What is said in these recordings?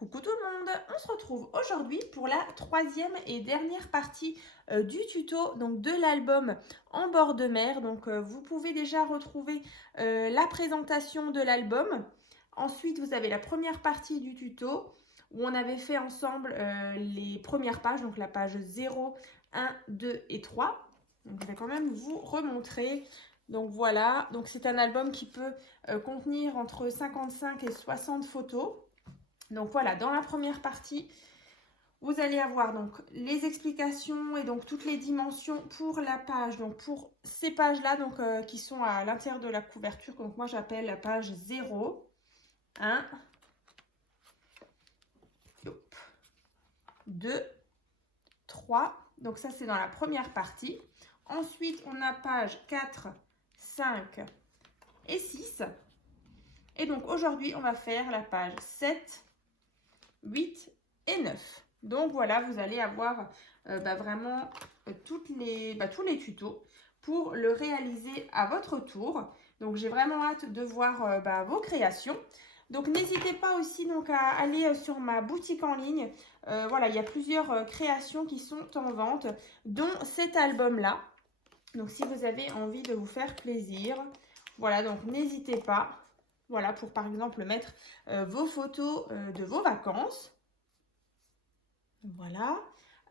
Coucou tout le monde, on se retrouve aujourd'hui pour la troisième et dernière partie du tuto donc de l'album En bord de mer. Donc vous pouvez déjà retrouver la présentation de l'album. Ensuite vous avez la première partie du tuto où on avait fait ensemble les premières pages, donc la page 0, 1, 2 et 3. Donc je vais quand même vous remontrer. Donc voilà, donc c'est un album qui peut contenir entre 55 et 60 photos. Donc voilà, dans la première partie, vous allez avoir donc les explications et donc toutes les dimensions pour la page. Donc pour ces pages-là qui sont à l'intérieur de la couverture, donc moi j'appelle la page 0, 1, 2, 3. Donc ça c'est dans la première partie. Ensuite on a page 4, 5 et 6. Et donc aujourd'hui on va faire la page 7, 8 et 9. Donc voilà, vous allez avoir vraiment tous les tutos pour le réaliser à votre tour. Donc j'ai vraiment hâte de voir vos créations. Donc n'hésitez pas aussi donc, à aller sur ma boutique en ligne. Voilà, il y a plusieurs créations qui sont en vente, dont cet album-là. Donc si vous avez envie de vous faire plaisir, voilà, donc n'hésitez pas. Voilà, pour par exemple mettre vos photos de vos vacances. Voilà.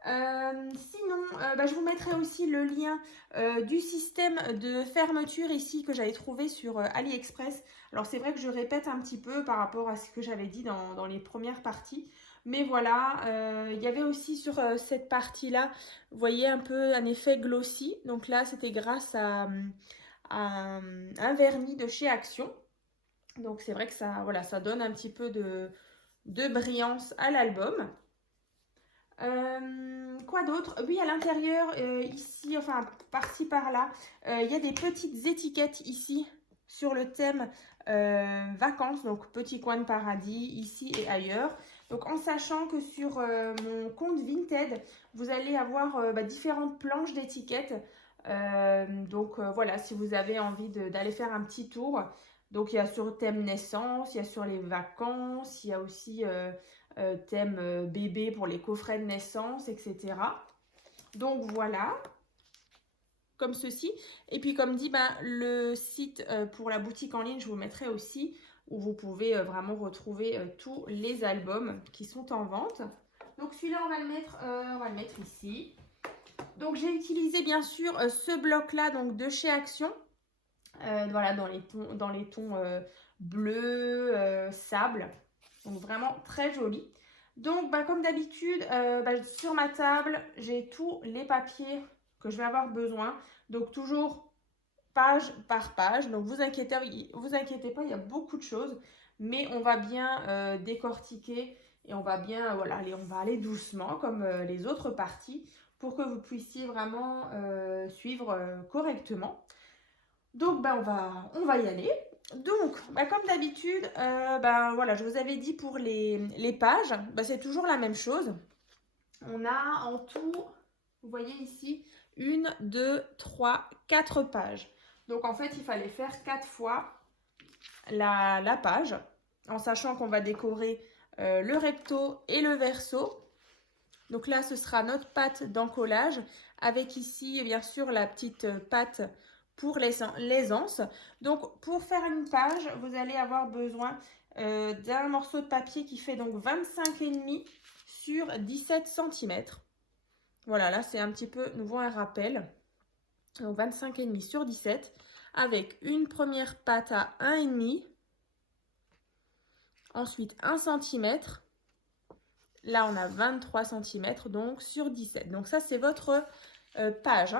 Sinon, je vous mettrai aussi le lien du système de fermeture ici que j'avais trouvé sur AliExpress. Alors c'est vrai que je répète un petit peu par rapport à ce que j'avais dit dans les premières parties. Mais voilà, il y avait aussi sur cette partie-là, vous voyez un peu un effet glossy. Donc là, c'était grâce à un vernis de chez Action. Donc c'est vrai que ça, voilà, ça donne un petit peu de brillance à l'album. Quoi d'autre? Oui, à l'intérieur, ici, enfin par-ci par-là, il y a des petites étiquettes ici sur le thème vacances, donc petit coin de paradis, ici et ailleurs. Donc en sachant que sur mon compte Vinted, vous allez avoir différentes planches d'étiquettes. Voilà, si vous avez envie d'aller faire un petit tour. Donc il y a sur le thème naissance, il y a sur les vacances, il y a aussi thème bébé pour les coffrets de naissance, etc. Donc voilà, comme ceci. Et puis comme dit, le site pour la boutique en ligne, je vous mettrai aussi, où vous pouvez vraiment retrouver tous les albums qui sont en vente. Donc celui-là, on va le mettre ici. Donc j'ai utilisé bien sûr ce bloc-là donc de chez Action. Voilà, dans les tons bleu, sable. Donc vraiment très joli. Donc comme d'habitude, sur ma table, j'ai tous les papiers que je vais avoir besoin. Donc toujours page par page. Donc vous inquiétez pas, il y a beaucoup de choses. Mais on va bien décortiquer et on va bien, on va aller doucement comme les autres parties pour que vous puissiez vraiment suivre correctement. Donc, on va y aller. Donc, comme d'habitude, je vous avais dit pour les pages, c'est toujours la même chose. On a en tout, vous voyez ici, 1, 2, 3, 4 pages. Donc, en fait, il fallait faire 4 fois la page, en sachant qu'on va décorer le recto et le verso. Donc là, ce sera notre patte d'encollage, avec ici, bien sûr, la petite patte pour l'aisance. Donc, pour faire une page, vous allez avoir besoin d'un morceau de papier qui fait donc 25,5 sur 17 cm. Voilà, là, c'est un petit peu, nous voyons un rappel. Donc, 25,5 sur 17, avec une première patte à 1,5. Ensuite, 1 cm. Là, on a 23 cm, donc sur 17. Donc ça, c'est votre page.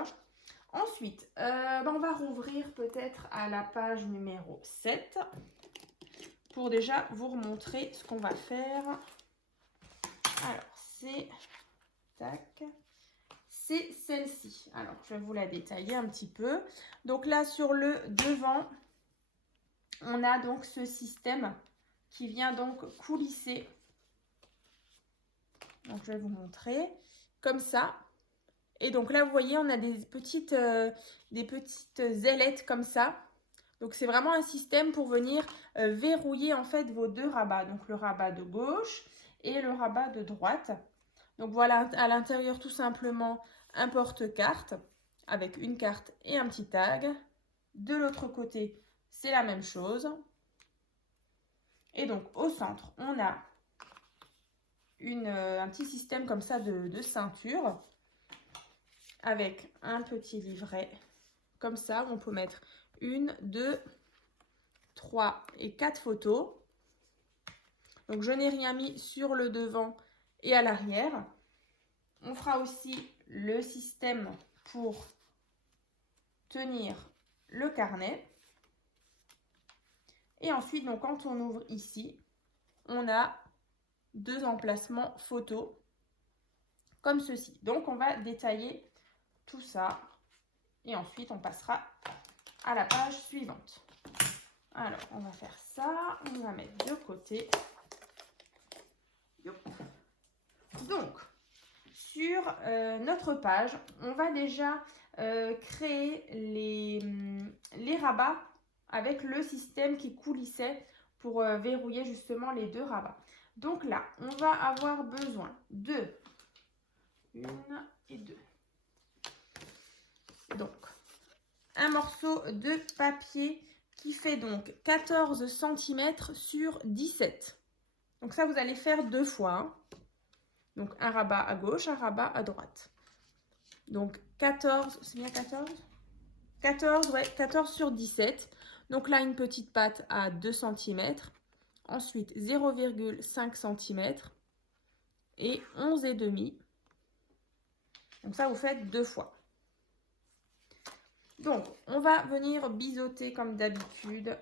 Ensuite, on va rouvrir peut-être à la page numéro 7 pour déjà vous remontrer ce qu'on va faire. Alors, c'est celle-ci. Alors, je vais vous la détailler un petit peu. Donc là, sur le devant, on a donc ce système qui vient donc coulisser. Donc, je vais vous montrer comme ça. Et donc là, vous voyez, on a des petites ailettes comme ça. Donc, c'est vraiment un système pour venir verrouiller en fait vos deux rabats. Donc, le rabat de gauche et le rabat de droite. Donc voilà à l'intérieur tout simplement un porte-carte avec une carte et un petit tag. De l'autre côté, c'est la même chose. Et donc au centre, on a un petit système comme ça de ceinture avec un petit livret comme ça où on peut mettre 1, 2, 3 et 4 photos. Donc je n'ai rien mis sur le devant et à l'arrière. On fera aussi le système pour tenir le carnet. Et ensuite, donc, quand on ouvre ici, on a 2 emplacements photos comme ceci. Donc on va détailler tout ça et ensuite on passera à la page suivante. Alors on va faire ça, on va mettre de côté. Donc sur notre page, on va déjà créer les rabats avec le système qui coulissait pour verrouiller justement les 2 rabats. Donc là, on va avoir besoin de 1 et 2. Donc, un morceau de papier qui fait donc 14 cm sur 17. Donc ça, vous allez faire 2 fois. Hein. Donc un rabat à gauche, un rabat à droite. Donc 14, c'est bien 14 ? 14, ouais, 14 sur 17. Donc là, une petite patte à 2 cm. Ensuite, 0,5 cm et 11,5. Donc ça, vous faites 2 fois. Donc, on va venir biseauter comme d'habitude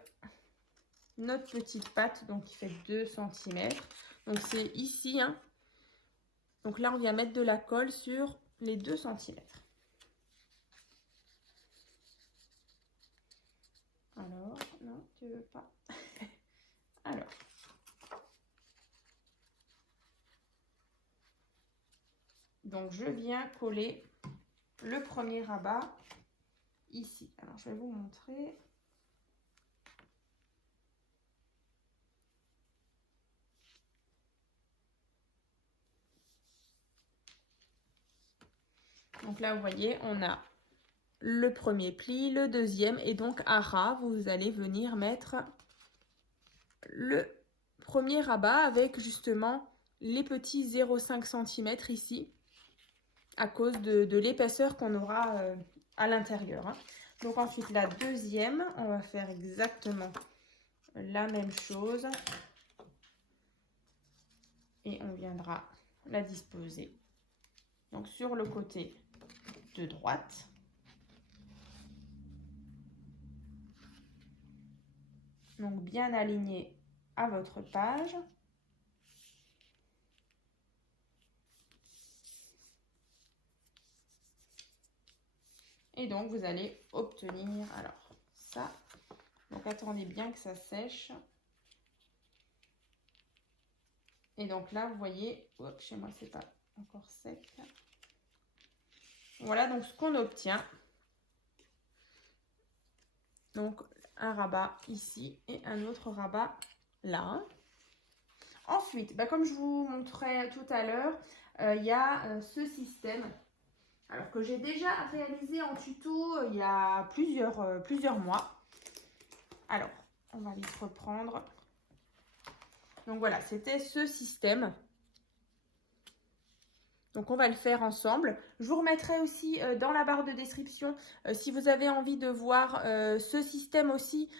notre petite patte, donc qui fait 2 cm. Donc c'est ici, hein. Donc là, on vient mettre de la colle sur les 2 cm. Alors, non, tu veux pas. Alors. Donc, je viens coller le premier rabat ici. Alors, je vais vous montrer. Donc là, vous voyez, on a le premier pli, le deuxième, et donc à ras, vous allez venir mettre le premier rabat avec justement les petits 0,5 cm ici, à cause de l'épaisseur qu'on aura à l'intérieur. Hein. Donc ensuite, la deuxième, on va faire exactement la même chose. Et on viendra la disposer donc sur le côté de droite. Donc bien aligné à votre page. Et donc vous allez obtenir, alors ça, donc attendez bien que ça sèche. Et donc là, vous voyez, chez moi c'est pas encore sec. Voilà donc ce qu'on obtient. Donc un rabat ici et un autre rabat là. Ensuite, comme je vous montrais tout à l'heure, il y a ce système. Alors que j'ai déjà réalisé en tuto il y a plusieurs mois. Alors, on va vite reprendre. Donc voilà, c'était ce système. Donc on va le faire ensemble. Je vous remettrai aussi dans la barre de description si vous avez envie de voir ce système aussi,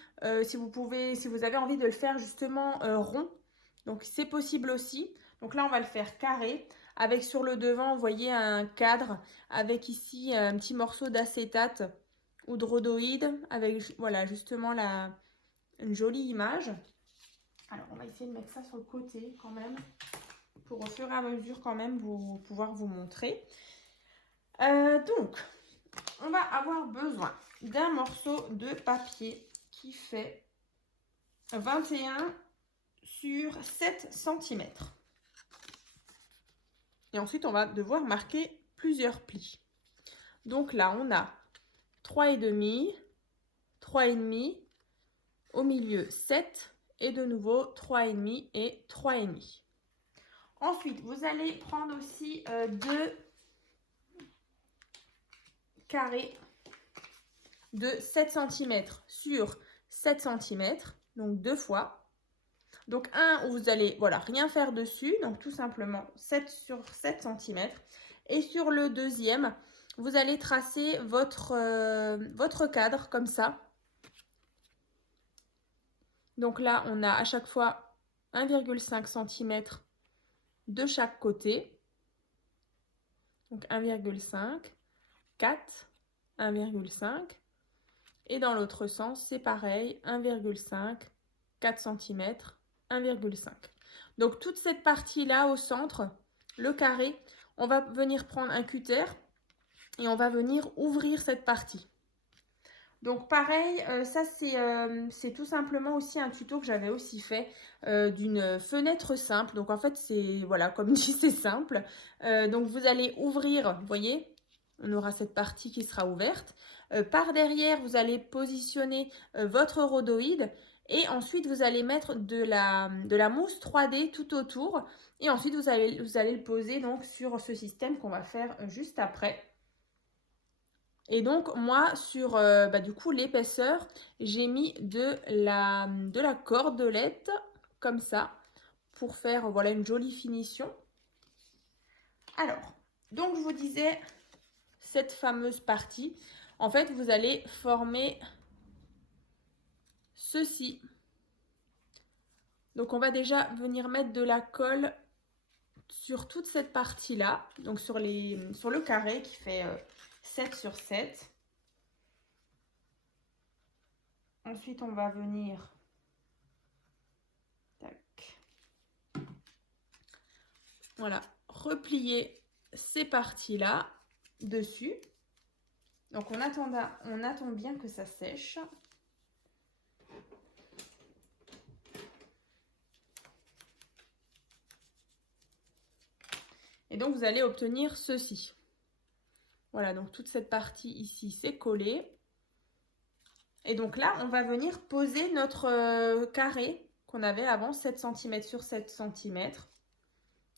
si vous avez envie de le faire justement rond. Donc c'est possible aussi. Donc là on va le faire carré. Avec sur le devant, vous voyez un cadre avec ici un petit morceau d'acétate ou de rhodoïde avec voilà justement une jolie image. Alors on va essayer de mettre ça sur le côté quand même pour au fur et à mesure quand même pouvoir vous montrer. Donc on va avoir besoin d'un morceau de papier qui fait 21 sur 7 cm. Et ensuite, on va devoir marquer plusieurs plis. Donc là, on a 3,5, 3,5, au milieu 7 et de nouveau 3,5 et 3,5. Ensuite, vous allez prendre aussi 2 carrés de 7 cm sur 7 cm, donc 2 fois. Donc un où vous allez voilà, rien faire dessus, donc tout simplement 7 sur 7 cm. Et sur le deuxième, vous allez tracer votre cadre comme ça. Donc là, on a à chaque fois 1,5 cm de chaque côté. Donc 1,5, 4, 1,5. Et dans l'autre sens, c'est pareil, 1,5, 4 cm, 1,5. Donc toute cette partie-là au centre, le carré, on va venir prendre un cutter et on va venir ouvrir cette partie. Donc pareil, ça c'est tout simplement aussi un tuto que j'avais aussi fait d'une fenêtre simple. Donc en fait c'est, voilà, comme dit c'est simple. Donc vous allez ouvrir, vous voyez, on aura cette partie qui sera ouverte. Par derrière, vous allez positionner votre rhodoïde et ensuite vous allez mettre de la mousse 3D tout autour. Et ensuite vous allez le poser donc sur ce système qu'on va faire juste après. Et donc moi sur du coup l'épaisseur, j'ai mis de la cordelette comme ça pour faire voilà une jolie finition. Alors, donc je vous disais cette fameuse partie, en fait vous allez former ceci. Donc on va déjà venir mettre de la colle sur toute cette partie là, donc sur le carré qui fait 7 sur 7. Ensuite, on va venir tac, voilà, replier ces parties-là dessus. Donc, on attend bien que ça sèche. Et donc, vous allez obtenir ceci. Voilà, donc toute cette partie ici, c'est collé. Et donc là, on va venir poser notre carré qu'on avait avant, 7 cm sur 7 cm.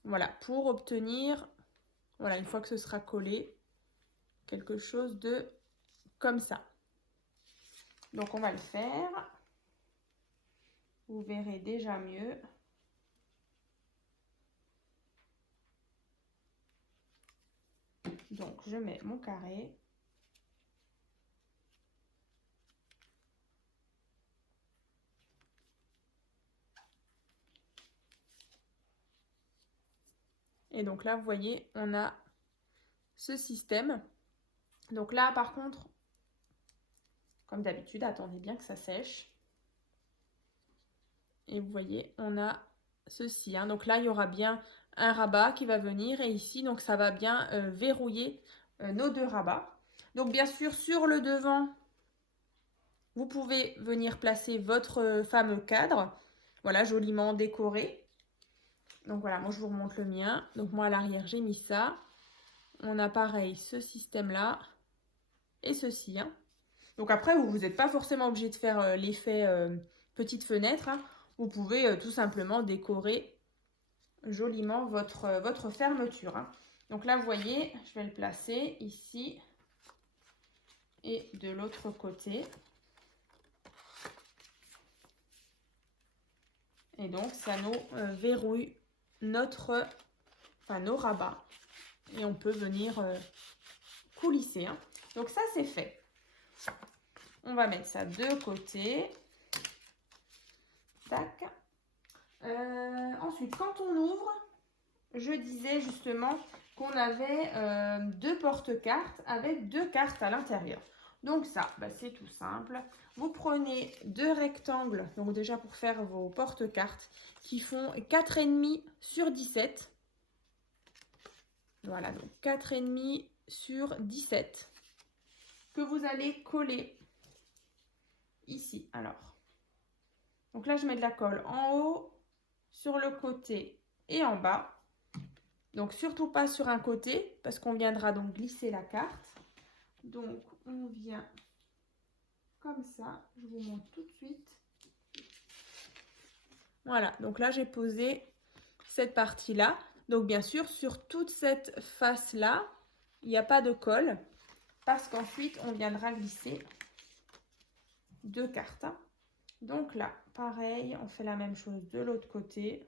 Voilà, pour obtenir, voilà, une fois que ce sera collé, quelque chose de comme ça. Donc on va le faire. Vous verrez déjà mieux. Donc je mets mon carré. Et donc là, vous voyez, on a ce système. Donc là, par contre, comme d'habitude, attendez bien que ça sèche. Et vous voyez, on a ceci. Hein. Donc là, il y aura bien un rabat qui va venir. Et ici, donc ça va bien verrouiller nos 2 rabats. Donc bien sûr, sur le devant, vous pouvez venir placer votre fameux cadre. Voilà, joliment décoré. Donc voilà, moi je vous remonte le mien. Donc moi à l'arrière, j'ai mis ça. On a pareil ce système-là et ceci. Hein. Donc après, vous n'êtes pas forcément obligé de faire l'effet petite fenêtre. Hein. Vous pouvez tout simplement décorer joliment votre fermeture. Hein. Donc là, vous voyez, je vais le placer ici et de l'autre côté. Et donc, ça nous verrouille nos rabats. Et on peut venir coulisser. Hein. Donc ça, c'est fait. On va mettre ça de côté. Tac. Ensuite, quand on ouvre, je disais justement qu'on avait 2 porte-cartes avec 2 cartes à l'intérieur. Donc ça, c'est tout simple. Vous prenez 2 rectangles, donc déjà pour faire vos porte-cartes, qui font 4,5 sur 17. Voilà, donc 4,5 sur 17 que vous allez coller ici. Alors, donc là, je mets de la colle en haut, sur le côté et en bas. Donc, surtout pas sur un côté, parce qu'on viendra donc glisser la carte. Donc, on vient comme ça. Je vous montre tout de suite. Voilà, donc là, j'ai posé cette partie-là. Donc bien sûr, sur toute cette face-là, il n'y a pas de colle parce qu'ensuite, on viendra glisser 2 cartes. Donc là, pareil, on fait la même chose de l'autre côté.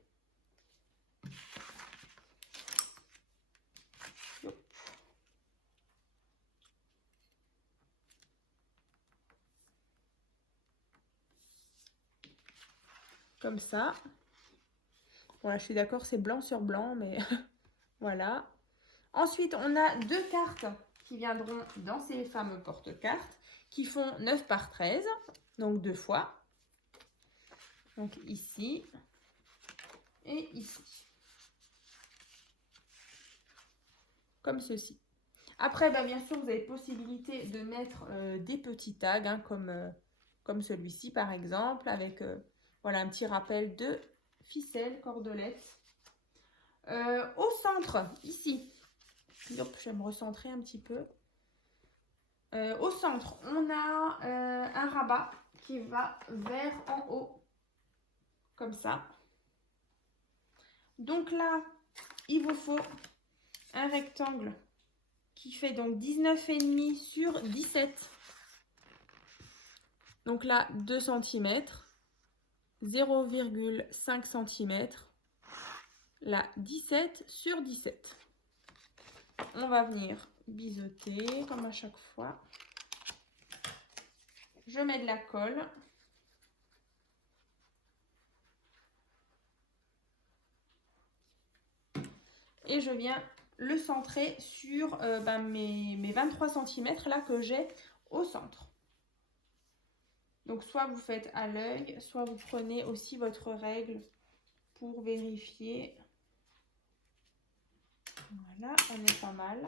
Comme ça. Voilà, je suis d'accord, c'est blanc sur blanc, mais voilà. Ensuite, on a 2 cartes qui viendront dans ces fameux porte-cartes qui font 9 par 13, donc 2 fois. Donc ici et ici. Comme ceci. Après, bien sûr, vous avez possibilité de mettre des petits tags, hein, comme celui-ci par exemple, avec voilà, un petit rappel de ficelle, cordelette. Au centre, ici, hop, je vais me recentrer un petit peu. Au centre, on a un rabat qui va vers en haut, comme ça. Donc là, il vous faut un rectangle qui fait donc 19,5 sur 17. Donc là, 2 cm, 0,5 cm, là, 17 sur 17. On va venir biseauter comme à chaque fois. Je mets de la colle. Et je viens le centrer sur mes 23 cm là que j'ai au centre. Donc soit vous faites à l'œil, soit vous prenez aussi votre règle pour vérifier. Voilà, on est pas mal.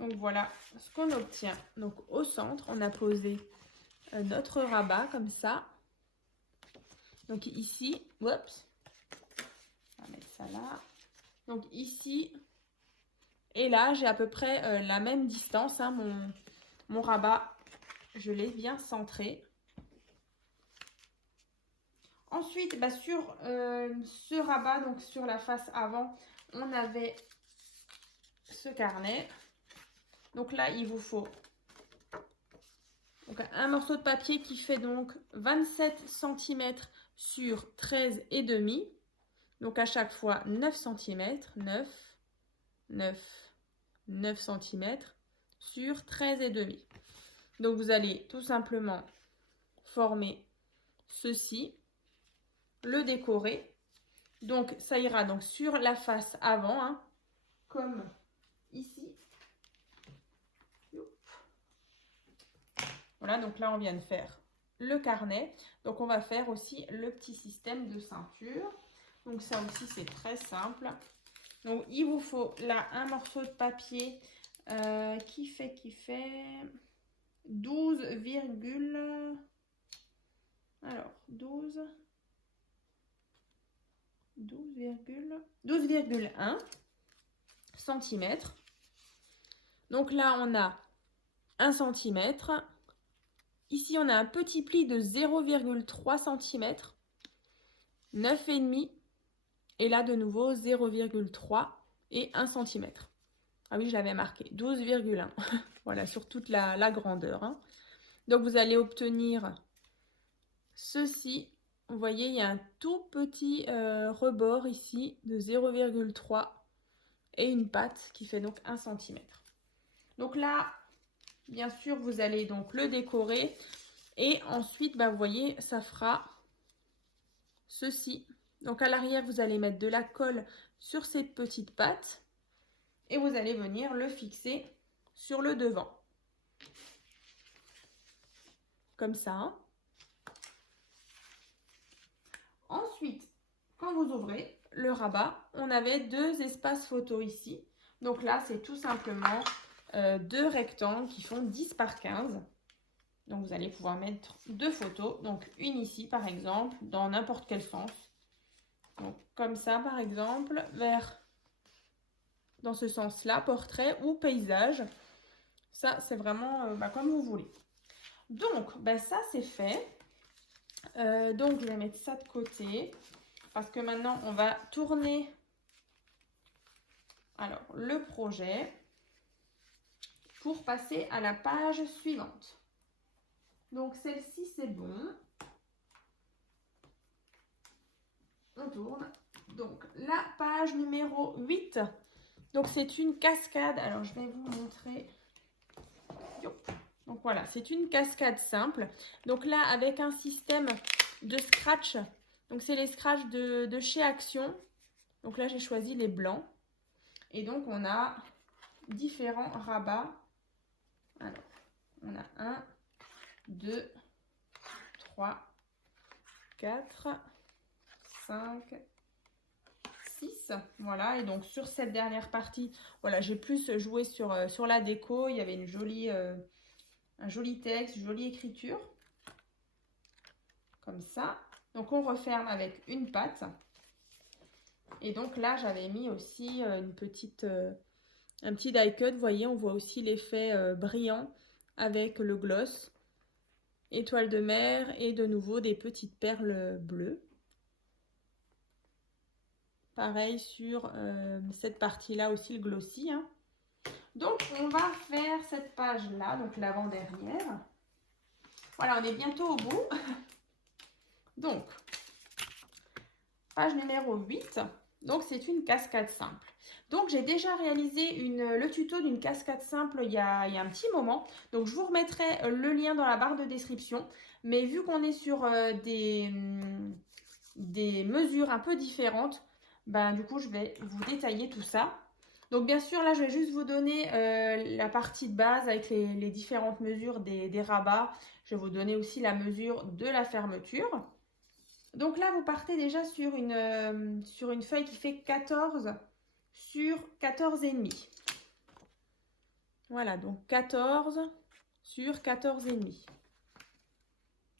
Donc voilà ce qu'on obtient. Donc au centre, on a posé notre rabat comme ça. Donc ici, oups, on va mettre ça là. Donc ici et là, j'ai à peu près la même distance. Hein, mon rabat, je l'ai bien centré. Ensuite, sur ce rabat, donc sur la face avant, on avait ce carnet. Donc là, il vous faut donc un morceau de papier qui fait donc 27 cm sur 13,5. Donc à chaque fois 9 cm, 9 cm sur 13,5. Donc vous allez tout simplement former ceci, le décorer. Donc ça ira donc sur la face avant, hein, comme ici. Voilà, donc là on vient de faire le carnet. Donc on va faire aussi le petit système de ceinture. Donc ça aussi c'est très simple. Donc il vous faut là un morceau de papier qui fait 12,1 cm. Donc là on a 1 cm. Ici, on a un petit pli de 0,3 cm, 9,5. Et là, de nouveau, 0,3 et 1 cm. Ah oui, je l'avais marqué, 12,1. Voilà, sur toute la grandeur. Hein. Donc, vous allez obtenir ceci. Vous voyez, il y a un tout petit rebord ici de 0,3 et une patte qui fait donc 1 cm. Donc là, bien sûr, vous allez donc le décorer. Et ensuite, vous voyez, ça fera ceci. Donc à l'arrière, vous allez mettre de la colle sur cette petite patte. Et vous allez venir le fixer sur le devant. Comme ça. Hein. Ensuite, quand vous ouvrez le rabat, on avait 2 espaces photos ici. Donc là, c'est tout simplement 2 rectangles qui font 10 par 15. Donc vous allez pouvoir mettre 2 photos. Donc une ici par exemple, dans n'importe quel sens. Donc comme ça par exemple, dans ce sens-là, portrait ou paysage. Ça, c'est vraiment comme vous voulez. Donc, ça, c'est fait. Donc, je vais mettre ça de côté. Parce que maintenant, on va tourner alors, le projet pour passer à la page suivante. Donc, celle-ci, c'est bon. On tourne. Donc, la page numéro 8. Donc, c'est une cascade. Alors, je vais vous montrer. Donc, voilà, c'est une cascade simple. Donc, là, avec un système de scratch. Donc, c'est les scratchs de chez Action. Donc, là, j'ai choisi les blancs. Et donc, on a différents rabats. Alors, on a 1, 2, 3, 4, 5, 6. Voilà, et donc sur cette dernière partie, voilà, j'ai plus joué sur la déco. Il y avait un joli texte, une jolie écriture. Comme ça. Donc, on referme avec une patte. Et donc là, j'avais mis aussi un petit die cut. Vous voyez, on voit aussi l'effet brillant avec le gloss. Étoile de mer et de nouveau des petites perles bleues. Pareil sur cette partie-là aussi, le glossy. Hein. Donc, on va faire cette page-là, donc l'avant-dernière. Voilà, on est bientôt au bout. Donc, page numéro 8. Donc, c'est une cascade simple. Donc, j'ai déjà réalisé le tuto d'une cascade simple il y a un petit moment. Donc, je vous remettrai le lien dans la barre de description. Mais vu qu'on est sur des mesures un peu différentes, du coup, je vais vous détailler tout ça. Donc, bien sûr, là, je vais juste vous donner la partie de base avec les différentes mesures des rabats. Je vais vous donner aussi la mesure de la fermeture. Donc là, vous partez déjà sur une feuille qui fait 14 sur 14,5. Voilà, donc 14 sur 14,5.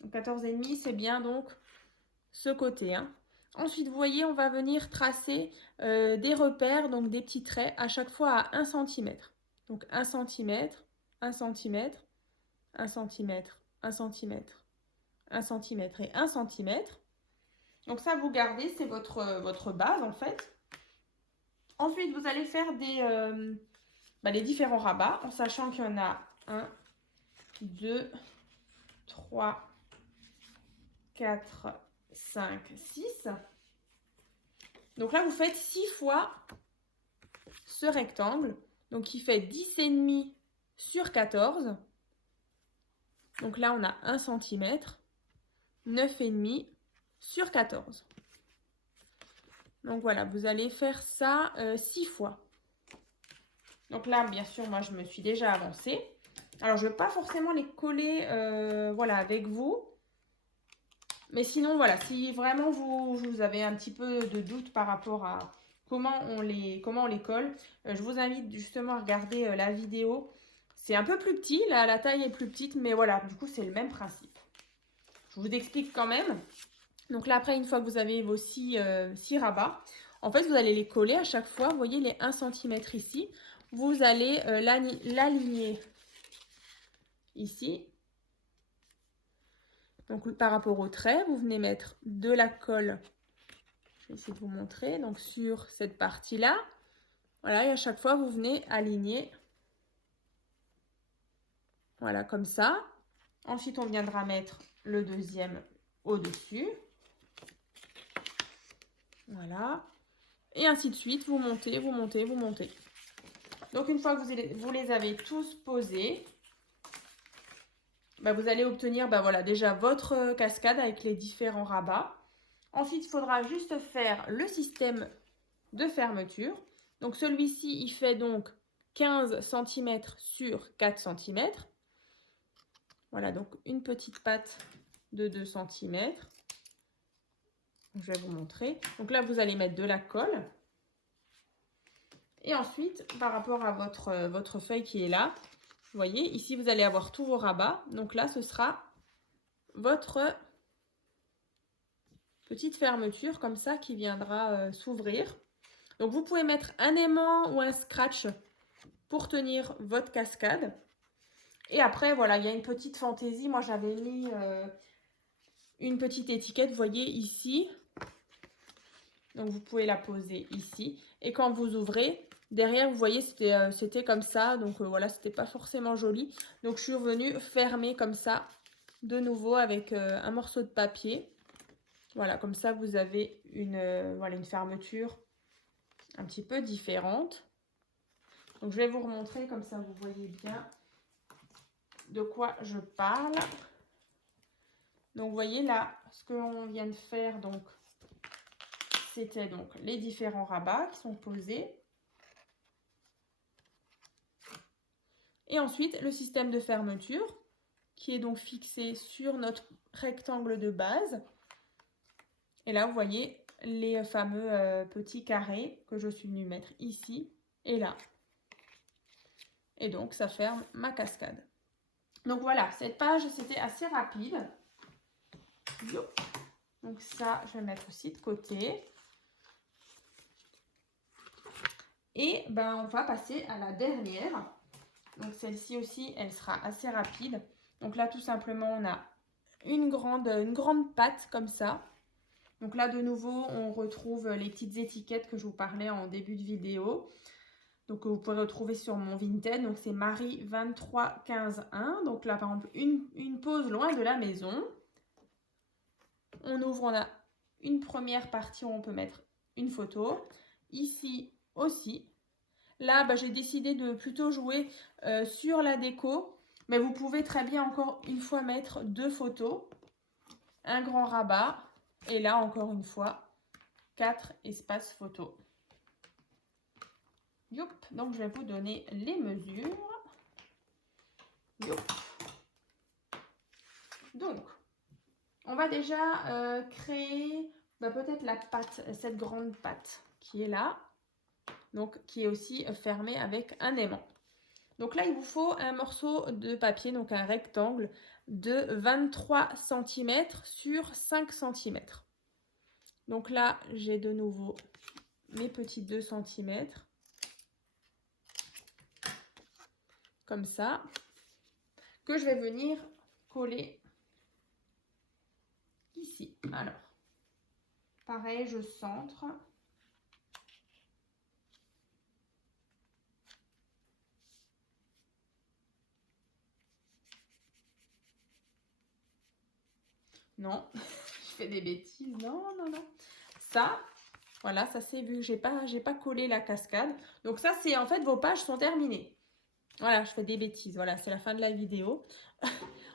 Donc 14,5, c'est bien donc ce côté. Hein. Ensuite, vous voyez, on va venir tracer des repères, donc des petits traits, à chaque fois à 1 cm. Donc 1 cm, 1 cm, 1 cm, 1 cm, 1 cm et 1 cm. Donc ça, vous gardez, c'est votre base en fait. Ensuite, vous allez faire les différents rabats, en sachant qu'il y en a 1, 2, 3, 4, 5, 6. Donc là, vous faites 6 fois ce rectangle, donc qui fait 10,5 sur 14. Donc là, on a 1 cm, 9,5 sur 14. Donc voilà, vous allez faire ça 6 fois. Donc là, bien sûr, moi, je me suis déjà avancée. Alors, je ne vais pas forcément les coller avec vous. Mais sinon, voilà, si vraiment vous avez un petit peu de doute par rapport à comment on les colle, je vous invite justement à regarder la vidéo. C'est un peu plus petit, là, la taille est plus petite, mais voilà, du coup, c'est le même principe. Je vous explique quand même. Donc là, après, une fois que vous avez vos 6 rabats, en fait, vous allez les coller à chaque fois. Vous voyez les 1 cm ici. Vous allez l'aligner ici. Donc, par rapport au trait, vous venez mettre de la colle. Je vais essayer de vous montrer. Donc, sur cette partie-là. Voilà, et à chaque fois, vous venez aligner. Voilà, comme ça. Ensuite, on viendra mettre le deuxième au-dessus. Voilà. Et ainsi de suite, vous montez, vous montez, vous montez. Donc, une fois que vous les avez tous posés, vous allez obtenir déjà votre cascade avec les différents rabats. Ensuite, il faudra juste faire le système de fermeture. Donc, celui-ci, il fait donc 15 cm sur 4 cm. Voilà, donc une petite patte de 2 cm. Je vais vous montrer. Donc là, vous allez mettre de la colle. Et ensuite, par rapport à votre feuille qui est là, vous voyez, ici, vous allez avoir tous vos rabats. Donc là, ce sera votre petite fermeture comme ça qui viendra s'ouvrir. Donc vous pouvez mettre un aimant ou un scratch pour tenir votre cascade. Et après, voilà, il y a une petite fantaisie. Moi, j'avais mis une petite étiquette, vous voyez, ici. Donc, vous pouvez la poser ici. Et quand vous ouvrez, derrière, vous voyez, c'était comme ça. Donc, voilà, c'était pas forcément joli. Donc, je suis revenue fermer comme ça, de nouveau, avec un morceau de papier. Voilà, comme ça, vous avez voilà, une fermeture un petit peu différente. Donc, je vais vous remontrer, comme ça, vous voyez bien de quoi je parle. Donc, vous voyez là, ce que l'on vient de faire, donc, c'était donc les différents rabats qui sont posés. Et ensuite, le système de fermeture qui est donc fixé sur notre rectangle de base. Et là, vous voyez les fameux petits carrés que je suis venue mettre ici et là. Et donc, ça ferme ma cascade. Donc voilà, cette page, c'était assez rapide. Donc ça, je vais mettre aussi de côté. Et ben, on va passer à la dernière. Donc celle-ci aussi, elle sera assez rapide. Donc là, tout simplement, on a une grande patte comme ça. Donc là, de nouveau, on retrouve les petites étiquettes que je vous parlais en début de vidéo. Donc vous pouvez retrouver sur mon Vinted. Donc c'est Marie 23 15 1. Donc là, par exemple, une pause loin de la maison. On ouvre, on a une première partie où on peut mettre une photo. Ici aussi. Là, bah, j'ai décidé de plutôt jouer sur la déco. Mais vous pouvez très bien encore une fois mettre 2 photos. Un grand rabat. Et là, encore une fois, 4 espaces photos. Youp. Donc, je vais vous donner les mesures. Youp. Donc, on va déjà créer peut-être la patte, cette grande patte qui est là. Donc, qui est aussi fermée avec un aimant. Donc là, il vous faut un morceau de papier, donc un rectangle de 23 cm sur 5 cm. Donc là, j'ai de nouveau mes petits 2 cm. Comme ça. Que je vais venir coller ici. Alors, pareil, je centre. Non, je fais des bêtises. Non. Ça, voilà, ça c'est vu que j'ai pas collé la cascade. Donc ça, c'est en fait, vos pages sont terminées. Voilà, je fais des bêtises. Voilà, c'est la fin de la vidéo.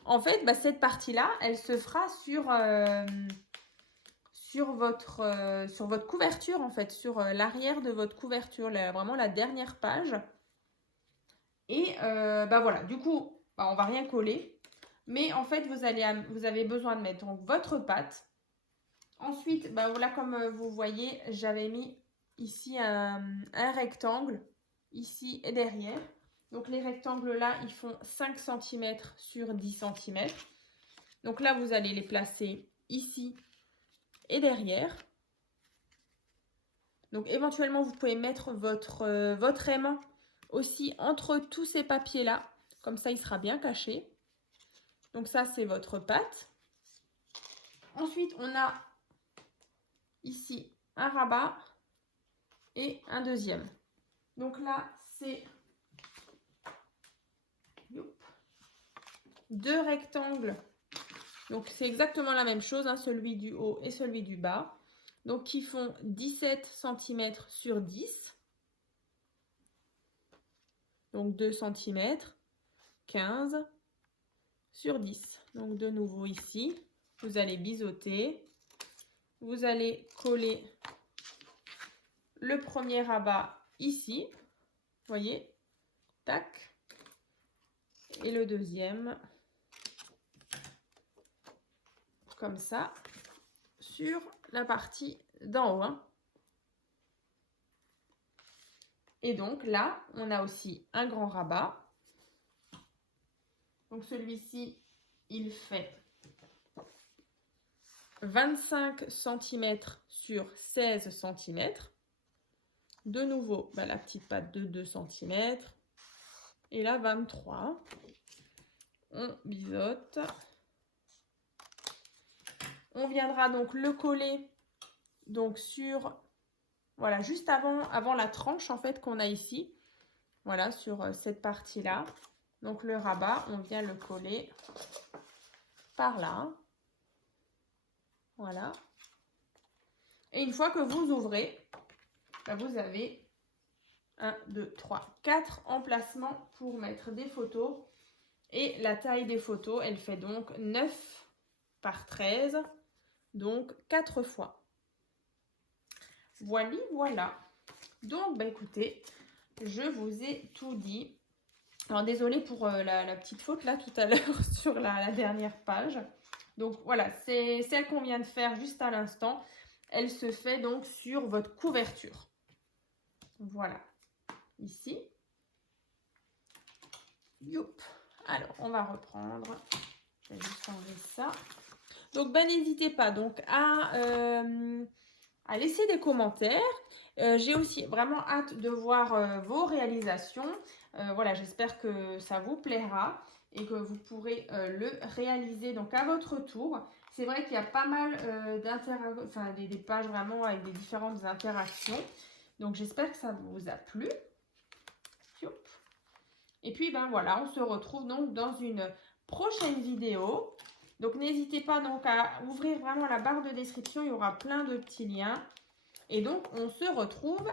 En fait, cette partie-là, elle se fera sur votre couverture, en fait, sur l'arrière de votre couverture, vraiment la dernière page. Et voilà, du coup, on va rien coller. Mais en fait, vous avez besoin de mettre donc, votre pâte. Ensuite, voilà, comme vous voyez, j'avais mis ici un rectangle, ici et derrière. Donc les rectangles là, ils font 5 cm sur 10 cm. Donc là, vous allez les placer ici et derrière. Donc éventuellement, vous pouvez mettre votre aimant aussi entre tous ces papiers là. Comme ça, il sera bien caché. Donc ça, c'est votre pâte. Ensuite, on a ici un rabat et un deuxième. Donc là, c'est 2 rectangles. Donc c'est exactement la même chose, hein, celui du haut et celui du bas. Donc qui font 17 cm sur 10. Donc 2 cm, 15 sur 10. Donc de nouveau ici, vous allez biseauter. Vous allez coller le premier rabat ici. Vous voyez, tac. Et le deuxième, comme ça, sur la partie d'en haut. Hein. Et donc là, on a aussi un grand rabat. Donc celui-ci, il fait 25 cm sur 16 cm. De nouveau, la petite patte de 2 cm. Et là, 23. On biseaute. On viendra donc le coller donc sur, voilà, juste avant la tranche en fait qu'on a ici. Voilà, sur cette partie-là. Donc le rabat, on vient le coller par là. Voilà. Et une fois que vous ouvrez, vous avez 1, 2, 3, 4 emplacements pour mettre des photos. Et la taille des photos, elle fait donc 9 par 13, donc 4 fois. Voilà. Donc, écoutez, je vous ai tout dit. Alors, désolée pour la petite faute là tout à l'heure sur la dernière page. Donc, voilà, c'est celle qu'on vient de faire juste à l'instant. Elle se fait donc sur votre couverture. Voilà, ici. Youp. Alors, on va reprendre. Je vais juste enlever ça. Donc, n'hésitez pas donc à laisser des commentaires. J'ai aussi vraiment hâte de voir vos réalisations. Voilà, j'espère que ça vous plaira et que vous pourrez le réaliser donc à votre tour. C'est vrai qu'il y a pas mal des pages vraiment avec des différentes interactions. Donc, j'espère que ça vous a plu. Et puis, voilà, on se retrouve donc dans une prochaine vidéo. Donc, n'hésitez pas donc à ouvrir vraiment la barre de description. Il y aura plein de petits liens. Et donc, on se retrouve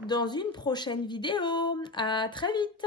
dans une prochaine vidéo. À très vite!